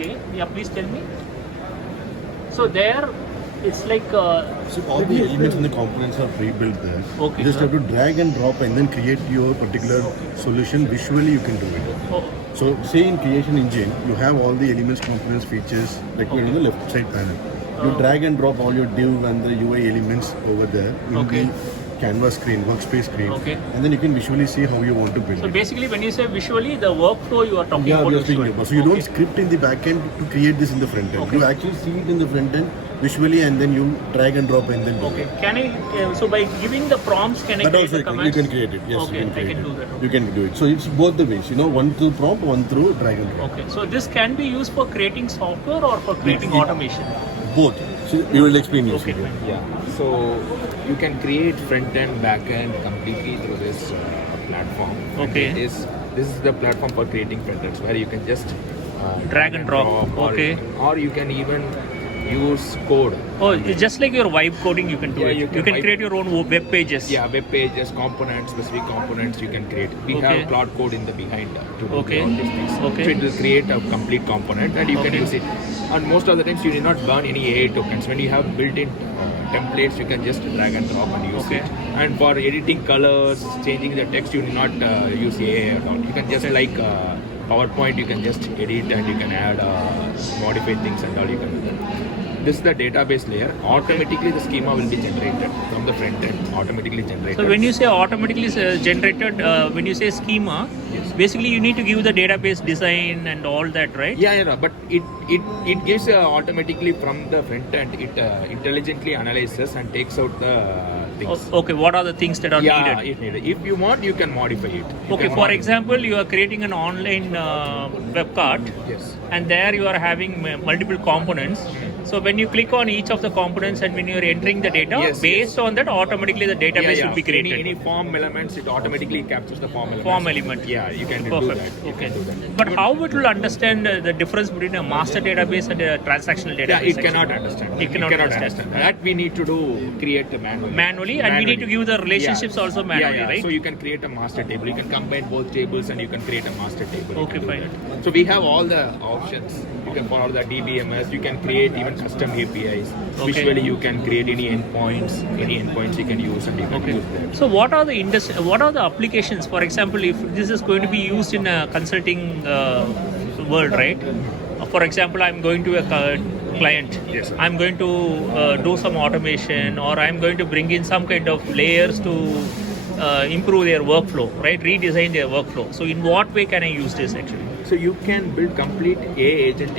Okay. Yeah, please tell me. So there, it's like. So all the elements and the components are pre-built there. Okay, You just sir. have to drag and drop and then create your particular solution. Visually, you can do it. Oh, So say in creation engine, you have all the elements, components, features required on the left side panel. You drag and drop all your div and the UI elements over there in Okay. the canvas screen, workspace screen, Okay. and then you can visually see how you want to build so it. basically, when you say visually, the workflow you are talking Yeah, about we are speaking visually. about. So you don't script in the back end to create this in the front end. Okay. You actually see it in the front end visually, and then you drag and drop and then do Okay. it. Can I? So by giving the prompts, can I That create also the you commands? can create it. Yes, Okay, you can I create can it. do that. You can do it. So it's both the ways. One through prompt, one through drag and drop. Okay. So this can be used for creating software or for creating automation. Both. So you will explain your Okay. video. Yeah, so you can create front end, back end completely through this platform. Okay. And this is the platform for creating front ends where you can just Drag and drop. Okay. or you can even use code. Oh, it's just like your vibe coding, you can do Yeah, it. you You can can create your own web pages. Yeah, web pages, components, specific components you can create. We Okay. have Cloud Code in the behind to do Okay. all these things. Okay. So it will create a complete component and you can Okay. use it. And most of the times you need not burn any AI tokens. When you have built-in templates, you can just drag and drop and use Okay. it. And for editing colors, changing the text, you need not use AI at all. You can just like PowerPoint, you can just edit and you can add, modify things and all you can do that. This is the database layer. Automatically the schema will be generated from the front end. Automatically generated. So when you say automatically generated, when you say schema, Yes. basically you need to give the database design and all that, right? Yeah, but it gives automatically from the front end. It intelligently analyzes and takes out the things. Okay, what are the things that are needed? if needed. If you want, you can modify it. You Okay, can for modify- example, you are creating an online web cart, Yes. and there you are having multiple components. So when you click on each of the components and when you are entering the data, Yes, based on that, automatically the database will be created. Any form elements, it automatically captures the form elements. Form element. Yeah, you can do Perfect. that. You Okay. can do that. But how it will understand the difference between a master database and a transactional database? Yeah, it actually? cannot understand. It cannot understand. That we need to do create manually. Manually, and we need to give the relationships also manually, yeah. right? So you can create a master table. You can combine both tables and you can create a master table. You Okay, can do fine. that. So we have all the options. You can follow the DBMS. You can create even custom APIs. Okay. Visually, you can create any endpoints. Any endpoints you can use and you can Okay. use that. So what are the applications? For example, if this is going to be used in a consulting world, right? For example, I'm going to a client. Yes, sir. I'm going to do some automation, or I'm going to bring in some kind of layers to improve their workflow, right? Redesign their workflow. So in what way can I use this actually? So you can build complete AI agentic